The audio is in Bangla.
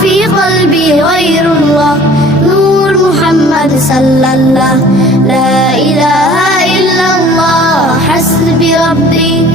في قلبي غير الله نور محمد صلى الله لا إله إلا الله حسبي ربي